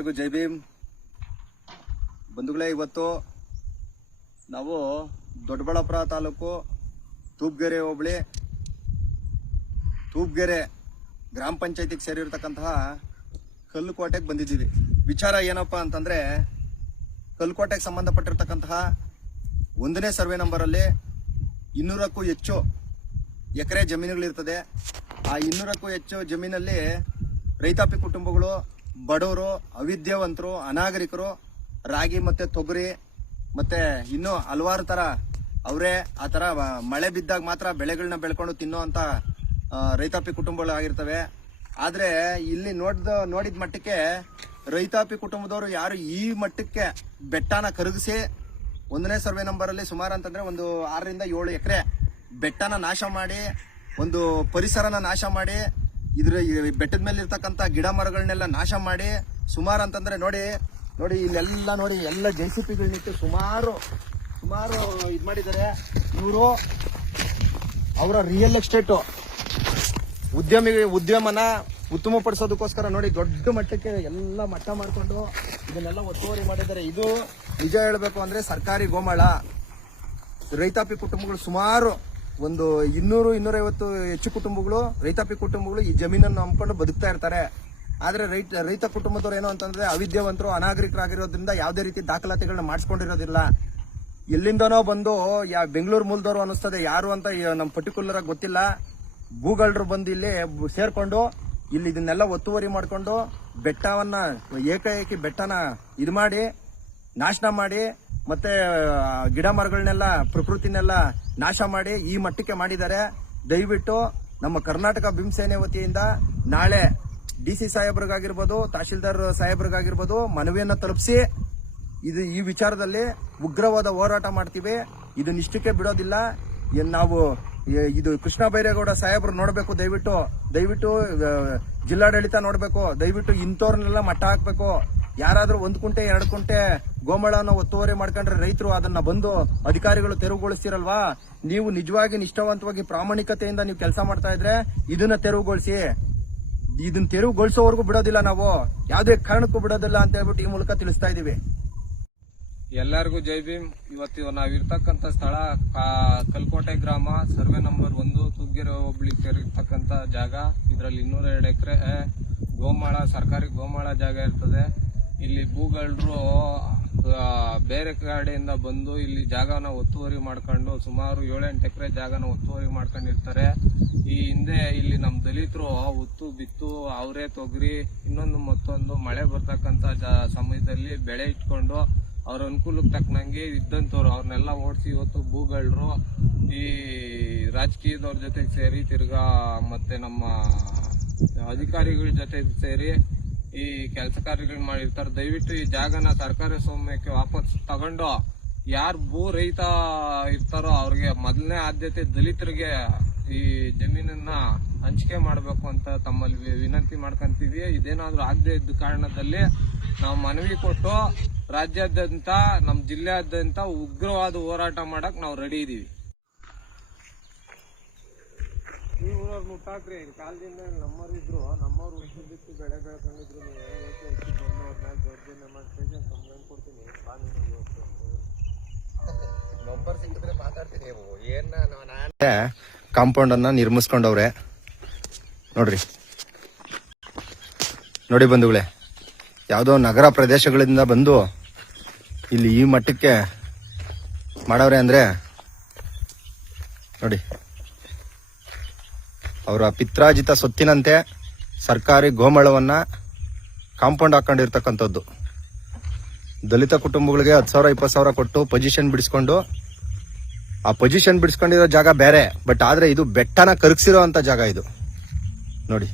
ಎಲ್ಲರಿಗೂ ಜೈ ಭೀಮ್. ಬಂಧುಗಳೇ, ಇವತ್ತು ನಾವು ದೊಡ್ಡಬಳ್ಳಾಪುರ ತಾಲೂಕು ತೂಪ್ಗೆರೆ ಹೋಬಳಿ, ತೂಪ್ಗೆರೆ ಗ್ರಾಮ ಪಂಚಾಯತಿಗೆ ಸೇರಿರ್ತಕ್ಕಂತಹ ಕಲ್ಲುಕೋಟೆಗೆ ಬಂದಿದ್ದೀವಿ. ವಿಚಾರ ಏನಪ್ಪ ಅಂತಂದ್ರೆ, ಕಲ್ಲುಕೋಟೆಗೆ ಸಂಬಂಧಪಟ್ಟಿರ್ತಕ್ಕಂತಹ ಒಂದನೇ ಸರ್ವೆ ನಂಬರಲ್ಲಿ ಇನ್ನೂರಕ್ಕೂ ಹೆಚ್ಚು ಎಕರೆ ಜಮೀನುಗಳಿರ್ತದೆ. ಆ ಇನ್ನೂರಕ್ಕೂ ಹೆಚ್ಚು ಜಮೀನಲ್ಲಿ ರೈತಾಪಿ ಕುಟುಂಬಗಳು ಬಡವರು, ಅವಿದ್ಯಾವಂತರು, ಅನಾಗರಿಕರು, ರಾಗಿ ಮತ್ತೆ ತೊಗರಿ ಮತ್ತೆ ಇನ್ನೂ ಹಲವಾರು ತರ ಅವರೇ ಆ ತರ ಮಳೆ ಬಿದ್ದಾಗ ಮಾತ್ರ ಬೆಳೆಗಳನ್ನ ಬೆಳ್ಕೊಂಡು ತಿನ್ನೋ ಅಂತ ರೈತಾಪಿ ಕುಟುಂಬಗಳು ಆಗಿರ್ತವೆ. ಆದ್ರೆ ಇಲ್ಲಿ ನೋಡ್ದ, ನೋಡಿದ ಮಟ್ಟಕ್ಕೆ ರೈತಾಪಿ ಕುಟುಂಬದವರು ಯಾರು ಈ ಮಟ್ಟಕ್ಕೆ ಬೆಟ್ಟನ ಕರಗಿಸಿ ಒಂದನೇ ಸರ್ವೆ ನಂಬರ್ ಅಲ್ಲಿ ಸುಮಾರು ಅಂತಂದ್ರೆ ಒಂದು ಆರರಿಂದ ಏಳು ಎಕರೆ ಬೆಟ್ಟನ ನಾಶ ಮಾಡಿ, ಒಂದು ಪರಿಸರನ ನಾಶ ಮಾಡಿ ಇದ್ರ ಬೆಟ್ಟದ ಮೇಲೆ ಇರ್ತಕ್ಕಂಥ ಗಿಡ ಮರಗಳನ್ನೆಲ್ಲ ನಾಶ ಮಾಡಿ ಸುಮಾರು ಅಂತಂದ್ರೆ ನೋಡಿ ನೋಡಿ ಇಲ್ಲೆಲ್ಲ ನೋಡಿ, ಎಲ್ಲ ಜೆ ಸಿ ಪಿಗಳನ್ನಿಟ್ಟು ಸುಮಾರು ಸುಮಾರು ಇದು ಮಾಡಿದ್ದಾರೆ. ಇವರು ಅವರ ರಿಯಲ್ ಎಸ್ಟೇಟು ಉದ್ಯಮಿ, ಉದ್ಯಮನ ಉತ್ತಮಪಡಿಸೋದಕ್ಕೋಸ್ಕರ ನೋಡಿ ದೊಡ್ಡ ಮಟ್ಟಕ್ಕೆ ಎಲ್ಲ ಮಟ್ಟ ಮಾಡಿಕೊಂಡು ಇದನ್ನೆಲ್ಲ ಒತ್ತುವರಿ ಮಾಡಿದ್ದಾರೆ. ಇದು ನಿಜ ಹೇಳಬೇಕು ಅಂದ್ರೆ ಸರ್ಕಾರಿ ಗೋಮಾಳ. ರೈತಾಪಿ ಕುಟುಂಬಗಳು ಸುಮಾರು ಒಂದು ಇನ್ನೂರು, ಇನ್ನೂರೈವತ್ತು ಹೆಚ್ಚು ಕುಟುಂಬಗಳು, ರೈತಾಪಿ ಕುಟುಂಬಗಳು ಈ ಜಮೀನನ್ನು ನಂಬ್ಕೊಂಡು ಬದುಕ್ತಾ ಇರ್ತಾರೆ. ಆದರೆ ರೈತ ರೈತ ಕುಟುಂಬದವ್ರು ಏನು ಅಂತಂದ್ರೆ ಅವಿದ್ಯಾವಂತರು, ಅನಾಗರಿಕರಾಗಿರೋದ್ರಿಂದ ಯಾವುದೇ ರೀತಿ ದಾಖಲಾತಿಗಳನ್ನ ಮಾಡಿಸ್ಕೊಂಡಿರೋದಿಲ್ಲ. ಎಲ್ಲಿಂದನೋ ಬಂದು, ಯಾ ಬೆಂಗಳೂರು ಮೂಲದವರು ಅನಿಸ್ತದೆ ಯಾರು ಅಂತ ನಮ್ಮ ನಮ್ ಪರ್ಟಿಕ್ಯುಲರ್ ಆಗಿ ಗೊತ್ತಿಲ್ಲ. ಭೂಗಳರು ಬಂದು ಇಲ್ಲಿ ಸೇರ್ಕೊಂಡು, ಇಲ್ಲಿ ಇದನ್ನೆಲ್ಲ ಒತ್ತುವರಿ ಮಾಡಿಕೊಂಡು, ಬೆಟ್ಟವನ್ನ, ಏಕಾಏಕಿ ಬೆಟ್ಟನ ಇದು ಮಾಡಿ ನಾಶನ ಮಾಡಿ ಮತ್ತೆ ಗಿಡ ಮರಗಳನ್ನೆಲ್ಲ ಪ್ರಕೃತಿನೆಲ್ಲ ನಾಶ ಮಾಡಿ ಈ ಮಟ್ಟಕ್ಕೆ ಮಾಡಿದ್ದಾರೆ. ದಯವಿಟ್ಟು ನಮ್ಮ ಕರ್ನಾಟಕ ಭೀಮಸೇನೆ ವತಿಯಿಂದ ನಾಳೆ ಡಿ ಸಿ ಸಾಹೇಬ್ರಿಗಾಗಿರ್ಬೋದು, ತಹಶೀಲ್ದಾರ್ ಸಾಹೇಬ್ರಿಗಾಗಿರ್ಬೋದು ಮನವಿಯನ್ನು ತಲುಪಿಸಿ ಇದು ಈ ವಿಚಾರದಲ್ಲಿ ಉಗ್ರವಾದ ಹೋರಾಟ ಮಾಡ್ತೀವಿ. ಇದು ನಿಷ್ಠಕ್ಕೆ ಬಿಡೋದಿಲ್ಲ. ನಾವು ಇದು ಕೃಷ್ಣ ಬೈರೇಗೌಡ ಸಾಹೇಬ್ರು ನೋಡಬೇಕು, ದಯವಿಟ್ಟು ದಯವಿಟ್ಟು ಜಿಲ್ಲಾಡಳಿತ ನೋಡಬೇಕು, ದಯವಿಟ್ಟು ಇಂಥವ್ರನ್ನೆಲ್ಲ ಮಟ್ಟ ಹಾಕ್ಬೇಕು. ಯಾರಾದ್ರೂ ಒಂದ್ ಕುಂಟೆ, ಎರಡು ಕುಂಟೆ ಗೋಮಳನ ಒತ್ತುವರಿ ಮಾಡ್ಕೊಂಡ್ರೆ ರೈತರು ಅದನ್ನ ಬಂದು ಅಧಿಕಾರಿಗಳು ತೆರವುಗೊಳಿಸ್ತಿರಲ್ವಾ? ನೀವು ನಿಜವಾಗಿ ನಿಷ್ಠಾವಂತವಾಗಿ ಪ್ರಾಮಾಣಿಕತೆಯಿಂದ ನೀವು ಕೆಲಸ ಮಾಡ್ತಾ ಇದ್ರೆ ಇದನ್ನ ತೆರವುಗೊಳಿಸಿ. ಇದನ್ನ ತೆರವುಗೊಳಿಸೋವರೆಗೂ ಬಿಡೋದಿಲ್ಲ ನಾವು. ಯಾವುದೇ ಕಾರಣಕ್ಕೂ ಬಿಡೋದಿಲ್ಲ ಅಂತ ಹೇಳ್ಬಿಟ್ಟು ಈ ಮೂಲಕ ತಿಳಿಸ್ತಾ ಇದೀವಿ ಎಲ್ಲರಿಗೂ ಜೈ ಭೀಮ್. ಇವತ್ತು ನಾವಿರ್ತಕ್ಕಂಥ ಸ್ಥಳ ಕಲ್ಕೋಟೆ ಗ್ರಾಮ, ಸರ್ವೆ ನಂಬರ್ ಒಂದು, ತುಗ್ಗೆರೆ ಹೋಬಳಿ ಸೇರಿರ್ತಕ್ಕಂಥ ಜಾಗ. ಇದರಲ್ಲಿ ಇನ್ನೂರ ಎರಡು ಎಕರೆ ಗೋಮಾಳ, ಸರ್ಕಾರಿ ಗೋಮಾಳ ಜಾಗ ಇರ್ತದೆ. ಇಲ್ಲಿ ಭೂಗಳರು ಬೇರೆ ಕಡೆಯಿಂದ ಬಂದು ಇಲ್ಲಿ ಜಾಗನ ಒತ್ತುವರಿ ಮಾಡ್ಕೊಂಡು ಸುಮಾರು ಏಳೆಂಟು ಎಕರೆ ಜಾಗನ ಒತ್ತುವರಿ ಮಾಡ್ಕೊಂಡಿರ್ತಾರೆ. ಈ ಹಿಂದೆ ಇಲ್ಲಿ ನಮ್ಮ ದಲಿತರು ಉತ್ತು ಬಿತ್ತು, ಅವರೇ ತೊಗರಿ, ಇನ್ನೊಂದು ಮತ್ತೊಂದು ಮಳೆ ಬರ್ತಕ್ಕಂಥ ಸಮಯದಲ್ಲಿ ಬೆಳೆ ಇಟ್ಕೊಂಡು ಅವ್ರ ಅನುಕೂಲಕ್ಕೆ ತಕ್ಕನಂಗೆ ಇದ್ದಂಥವ್ರು, ಅವ್ರನ್ನೆಲ್ಲ ಓಡಿಸಿ ಇವತ್ತು ಭೂಗಳರು ಈ ರಾಜಕೀಯದವ್ರ ಜೊತೆಗೆ ಸೇರಿ ತಿರ್ಗಾ ಮತ್ತೆ ನಮ್ಮ ಅಧಿಕಾರಿಗಳ ಜೊತೆ ಸೇರಿ ಈ ಕೆಲಸ ಕಾರ್ಯಗಳು ಮಾಡಿರ್ತಾರೆ. ದಯವಿಟ್ಟು ಈ ಜಾಗನ ಸರ್ಕಾರಿ ಸ್ವಾಮ್ಯಕ್ಕೆ ವಾಪಸ್ ತಗೊಂಡು ಯಾರು ಭೂ ರೈತ ಇರ್ತಾರೋ ಅವ್ರಿಗೆ ಮೊದಲನೇ ಆದ್ಯತೆ ದಲಿತರಿಗೆ ಈ ಜಮೀನನ್ನ ಹಂಚಿಕೆ ಮಾಡಬೇಕು ಅಂತ ತಮ್ಮಲ್ಲಿ ವಿನಂತಿ ಮಾಡ್ಕೊಂತೀವಿ. ಇದೇನಾದ್ರೂ ಆದ್ಯ ಇದ್ದ ಕಾರಣದಲ್ಲಿ ನಾವು ಮನವಿ ಕೊಟ್ಟು ರಾಜ್ಯಾದ್ಯಂತ ನಮ್ಮ ಜಿಲ್ಲೆಯಾದ್ಯಂತ ಉಗ್ರವಾದ ಹೋರಾಟ ಮಾಡಕ್ ನಾವು ರೆಡಿ ಇದೀವಿ. ಈ ಊರವ್ರು ಮುಟ್ಟಾಕ್ರಿ ಕಾಲದಿಂದ ನಮ್ಮವ್ರು ಇದ್ರು, ನಮ್ಮವ್ರು ಉದ್ದು ಬಿಟ್ಟು ಬೆಳೆ ಬೆಳ್ಕೊಂಡಿದ್ರು, ನೀವು ಯಾಕೆ ಹೆಚ್ಚು ಬಂದವ್ರನ್ನ ದೌರ್ಜನ್ಯ ಮಾಡಿ ಸ್ಟೇಷನ್ ಕಂಪ್ಲೇಂಟ್ ಕೊಡ್ತೀನಿ? ಬಾ ನೀನು ಇವತ್ತು ಅಂತ ಹೇಳಿ. ಕಾಂಪೌಂಡ್ ಅನ್ನ ನಿರ್ಮಿಸ್ಕೊಂಡವ್ರೆ. ನೋಡ್ರಿ. ನೋಡಿ ಬಂಧುಗಳೇ, ಯಾವುದೋ ನಗರ ಪ್ರದೇಶಗಳಿಂದ ಬಂದು ಇಲ್ಲಿ ಈ ಮಟ್ಟಕ್ಕೆ ಮಾಡವ್ರೆ ಅಂದ್ರೆ, ನೋಡಿ. ಅವರ ಪಿತ್ರಾಜಿತ ಸೊತ್ತಿನಂತೆ ಸರ್ಕಾರಿ ಗೋಮಳವನ್ನ ಕಾಂಪೌಂಡ್ ಹಾಕೊಂಡಿರ್ತಕ್ಕಂಥದ್ದು. ದಲಿತ ಕುಟುಂಬಗಳಿಗೆ ಹತ್ತು ಸಾವಿರ, ಇಪ್ಪತ್ತು ಸಾವಿರ ಕೊಟ್ಟು ಪೊಸಿಷನ್ ಬಿಡಿಸ್ಕೊಂಡು, ಆ ಪೊಸಿಷನ್ ಬಿಡಿಸ್ಕೊಂಡಿರೋ ಜಾಗ ಬೇರೆ, ಬಟ್ ಆದರೆ ಇದು ಬೆಟ್ಟನ ಕರಗಿಸಿರೋ ಅಂತ ಜಾಗ ಇದು. ನೋಡಿ.